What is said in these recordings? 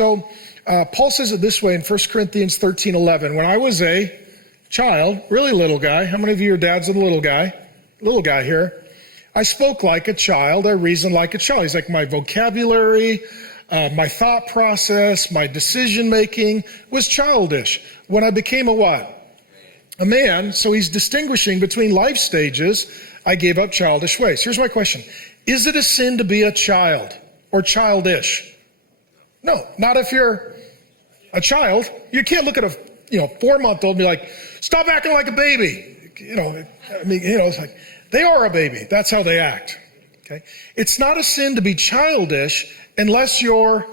So Paul says it this way in 1 Corinthians 13:11. When I was a child, really little guy, how many of you are dads of the little guy? Little guy here. I spoke like a child. I reasoned like a child. He's like, my vocabulary, my thought process, my decision making was childish. When I became a what? A man. So he's distinguishing between life stages. I gave up childish ways. Here's my question. Is it a sin to be a child or childish? No, not if you're a child. You can't look at a 4-month-old and be like, stop acting like a baby. It's like, they are a baby. That's how they act. Okay. It's not a sin to be childish unless you're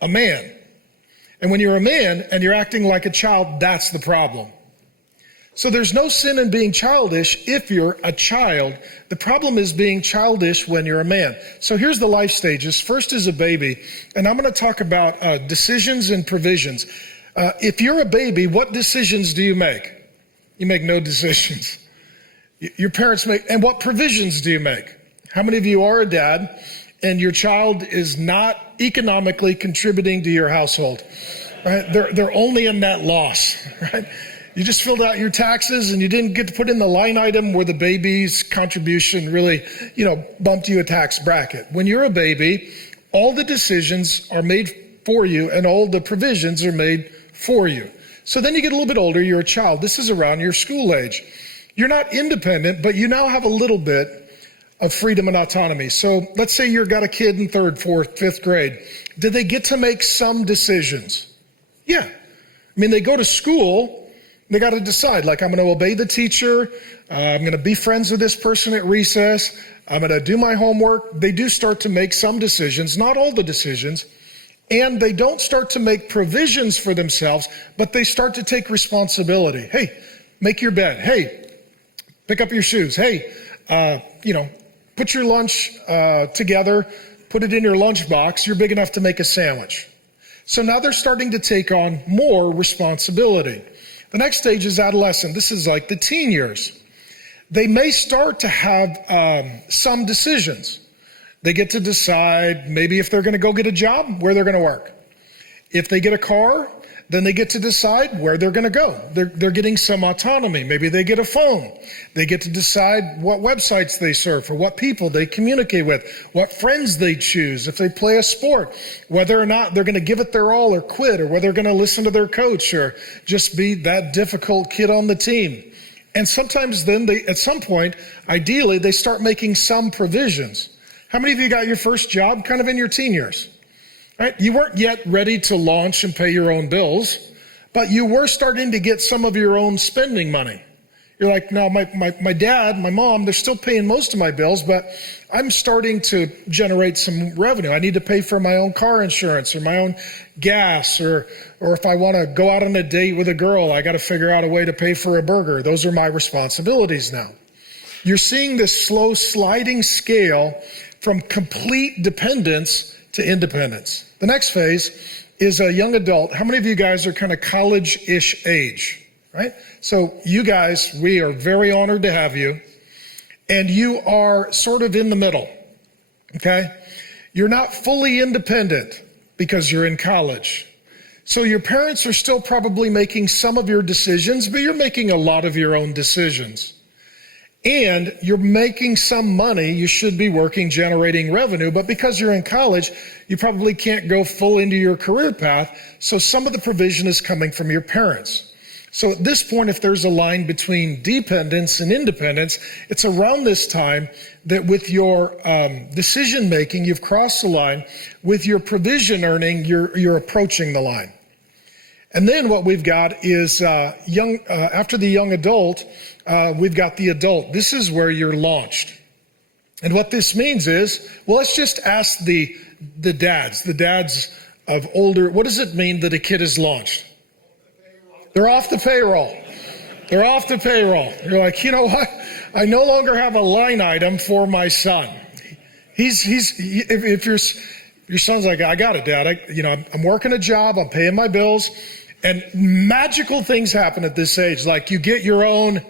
a man. And when you're a man and you're acting like a child, that's the problem. So there's no sin in being childish if you're a child. The problem is being childish when you're a man. So here's the life stages. First is a baby, and I'm going to talk about decisions and provisions. If you're a baby, what decisions do you make? You make no decisions. Your parents make, and what provisions do you make? How many of you are a dad and your child is not economically contributing to your household? Right? They're only a net loss, right? You just filled out your taxes and you didn't get to put in the line item where the baby's contribution really, bumped you a tax bracket. When you're a baby, all the decisions are made for you and all the provisions are made for you. So then you get a little bit older, you're a child. This is around your school age. You're not independent, but you now have a little bit of freedom and autonomy. So let's say you've got a kid in 3rd, 4th, 5th grade. Did they get to make some decisions? Yeah. They go to school, they got to decide, like, I'm going to obey the teacher. I'm going to be friends with this person at recess. I'm going to do my homework. They do start to make some decisions, not all the decisions. And they don't start to make provisions for themselves, but they start to take responsibility. Hey, make your bed. Hey, pick up your shoes. Hey, put your lunch together, put it in your lunchbox. You're big enough to make a sandwich. So now they're starting to take on more responsibility. The next stage is adolescent. This is like the teen years. They may start to have some decisions. They get to decide maybe if they're going to go get a job, where they're going to work. If they get a car, then they get to decide where they're going to go. They're getting some autonomy. Maybe they get a phone. They get to decide what websites they surf or what people they communicate with, what friends they choose, if they play a sport, whether or not they're going to give it their all or quit, or whether they're going to listen to their coach or just be that difficult kid on the team. And sometimes then at some point, ideally, they start making some provisions. How many of you got your first job kind of in your teen years? Right? You weren't yet ready to launch and pay your own bills, but you were starting to get some of your own spending money. You're like, no, my dad, my mom, they're still paying most of my bills, but I'm starting to generate some revenue. I need to pay for my own car insurance or my own gas, or if I want to go out on a date with a girl, I got to figure out a way to pay for a burger. Those are my responsibilities now. You're seeing this slow sliding scale from complete dependence to independence. The next phase is a young adult. How many of you guys are kind of college-ish age, right? So you guys, we are very honored to have you. And you are sort of in the middle, okay? You're not fully independent because you're in college. So your parents are still probably making some of your decisions, but you're making a lot of your own decisions. And you're making some money. You should be working, generating revenue, but because you're in college, you probably can't go full into your career path. So some of the provision is coming from your parents. So at this point, if there's a line between dependence and independence, it's around this time that with your decision making, you've crossed the line. With your provision earning, you're approaching the line. And then what we've got is after the young adult, we've got the adult. This is where you're launched. And what this means is, well, let's just ask the dads of older. What does it mean that a kid is launched? They're off the payroll. They're off the payroll. You're like, you know what? I no longer have a line item for my son. If your son's like, I got it, Dad. I'm working a job. I'm paying my bills. And magical things happen at this age. Like you get your own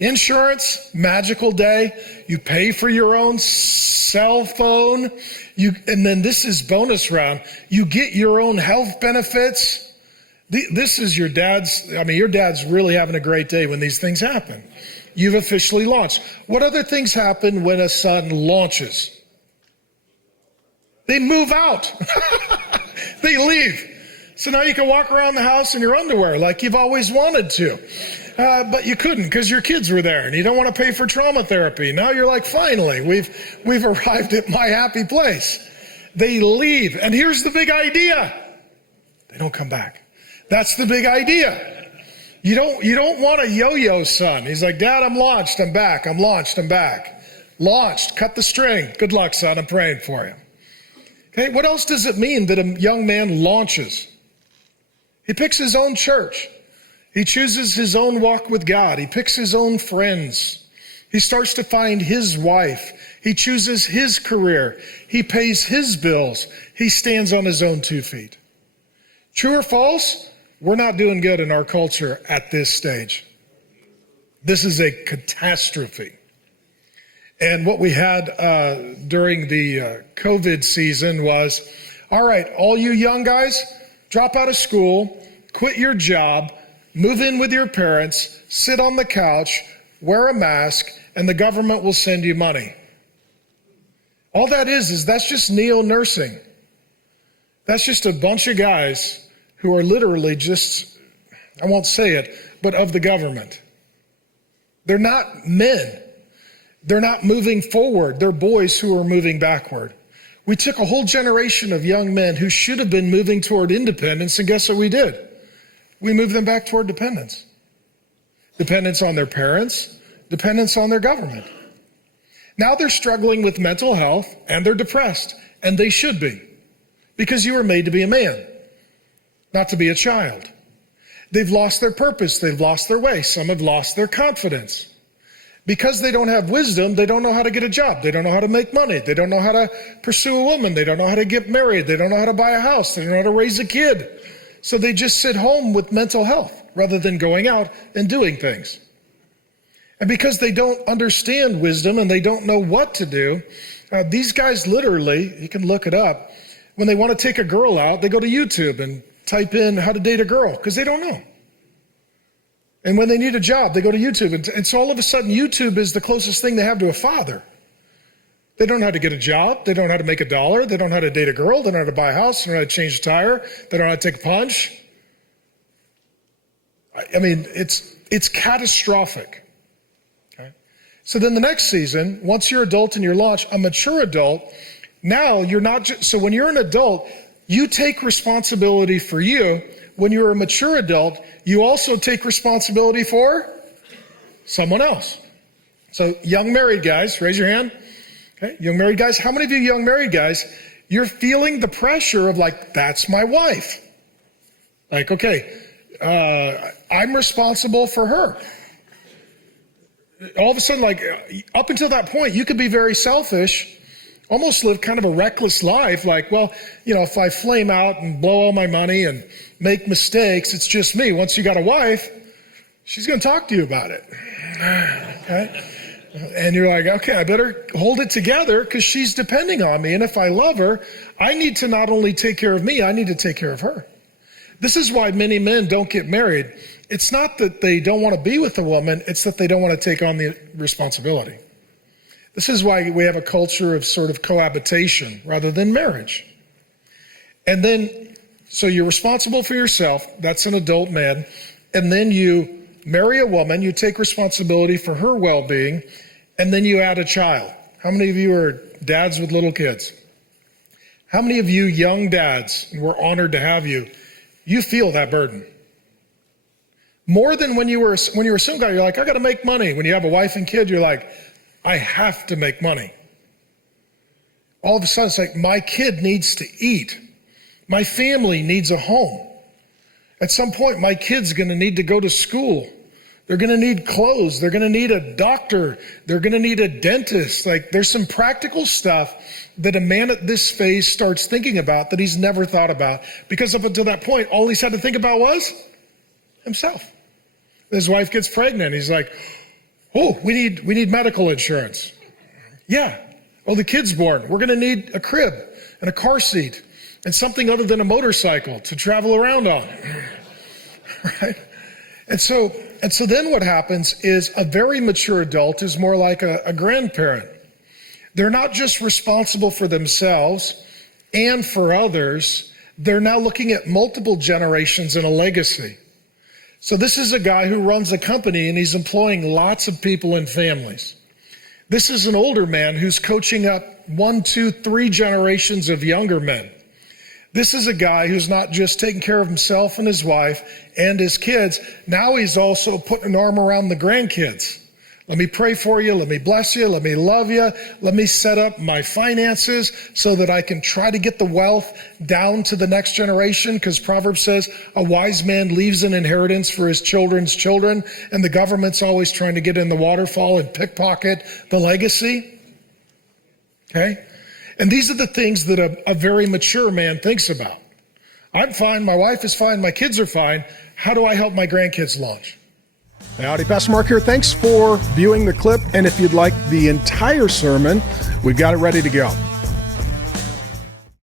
Insurance, magical day. You pay for your own cell phone. And then this is bonus round. You get your own health benefits. This is your dad's really having a great day when these things happen. You've officially launched. What other things happen when a son launches? They move out. They leave. So now you can walk around the house in your underwear like you've always wanted to. But you couldn't because your kids were there and you don't want to pay for trauma therapy. Now you're like, finally, we've arrived at my happy place. They leave. And here's the big idea. They don't come back. That's the big idea. You don't want a yo-yo son. He's like, Dad, I'm launched. I'm back. I'm launched. I'm back. Launched. Cut the string. Good luck, son. I'm praying for you. Okay. What else does it mean that a young man launches? He picks his own church. He chooses his own walk with God. He picks his own friends. He starts to find his wife. He chooses his career. He pays his bills. He stands on his own 2 feet. True or false? We're not doing good in our culture at this stage. This is a catastrophe. And what we had during the COVID season was, all right, all you young guys, drop out of school, quit your job, move in with your parents, sit on the couch, wear a mask, and the government will send you money. All that is that's just neo-nursing. That's just a bunch of guys who are literally just, I won't say it, but of the government. They're not men. They're not moving forward. They're boys who are moving backward. We took a whole generation of young men who should have been moving toward independence, and guess what we did? We moved them back toward dependence. Dependence on their parents, dependence on their government. Now they're struggling with mental health and they're depressed, and they should be, because you were made to be a man, not to be a child. They've lost their purpose. They've lost their way. Some have lost their confidence. Because they don't have wisdom, they don't know how to get a job. They don't know how to make money. They don't know how to pursue a woman. They don't know how to get married. They don't know how to buy a house. They don't know how to raise a kid. So they just sit home with mental health rather than going out and doing things. And because they don't understand wisdom and they don't know what to do, these guys literally, you can look it up, when they want to take a girl out, they go to YouTube and type in how to date a girl because they don't know. And when they need a job, they go to YouTube. And so all of a sudden, YouTube is the closest thing they have to a father. They don't know how to get a job. They don't know how to make $1. They don't know how to date a girl. They don't know how to buy a house. They don't know how to change a tire. They don't know how to take a punch. I mean, it's catastrophic. Okay? So then the next season, once you're adult and you're launched, a mature adult, now you're not just, so when you're an adult, you take responsibility for you. When you're a mature adult, you also take responsibility for someone else. So young married guys, raise your hand. Okay, young married guys, how many of you young married guys, you're feeling the pressure of like, that's my wife. Like, okay, I'm responsible for her. All of a sudden, like up until that point, you could be very selfish, almost live kind of a reckless life. Like, well, you know, if I flame out and blow all my money and make mistakes, it's just me. Once you got a wife, she's going to talk to you about it. Okay? And you're like, okay, I better hold it together because she's depending on me. And if I love her, I need to not only take care of me, I need to take care of her. This is why many men don't get married. It's not that they don't want to be with a woman. It's that they don't want to take on the responsibility. This is why we have a culture of sort of cohabitation rather than marriage. And then, so you're responsible for yourself. That's an adult man. And then you marry a woman, you take responsibility for her well-being, and then you add a child. How many of you are dads with little kids? How many of you young dads, and we're honored to have you, you feel that burden? More than when you were a single guy, you're like, I got to make money. When you have a wife and kid, you're like, I have to make money. All of a sudden, it's like, my kid needs to eat. My family needs a home. At some point, my kid's going to need to go to school. They're going to need clothes. They're going to need a doctor. They're going to need a dentist. Like, there's some practical stuff that a man at this phase starts thinking about that he's never thought about. Because up until that point, all he's had to think about was himself. His wife gets pregnant. He's like, Oh, we need medical insurance. Yeah. Oh, the kid's born. We're going to need a crib and a car seat and something other than a motorcycle to travel around on. Right? And so then what happens is a very mature adult is more like a grandparent. They're not just responsible for themselves and for others. They're now looking at multiple generations and a legacy. So this is a guy who runs a company and he's employing lots of people and families. This is an older man who's coaching up 1, 2, 3 generations of younger men. This is a guy who's not just taking care of himself and his wife and his kids. Now he's also putting an arm around the grandkids. Let me pray for you. Let me bless you. Let me love you. Let me set up my finances so that I can try to get the wealth down to the next generation. Because Proverbs says a wise man leaves an inheritance for his children's children. And the government's always trying to get in the waterfall and pickpocket the legacy. Okay? And these are the things that a very mature man thinks about. I'm fine. My wife is fine. My kids are fine. How do I help my grandkids launch? Howdy, Pastor Mark here. Thanks for viewing the clip. And if you'd like the entire sermon, we've got it ready to go.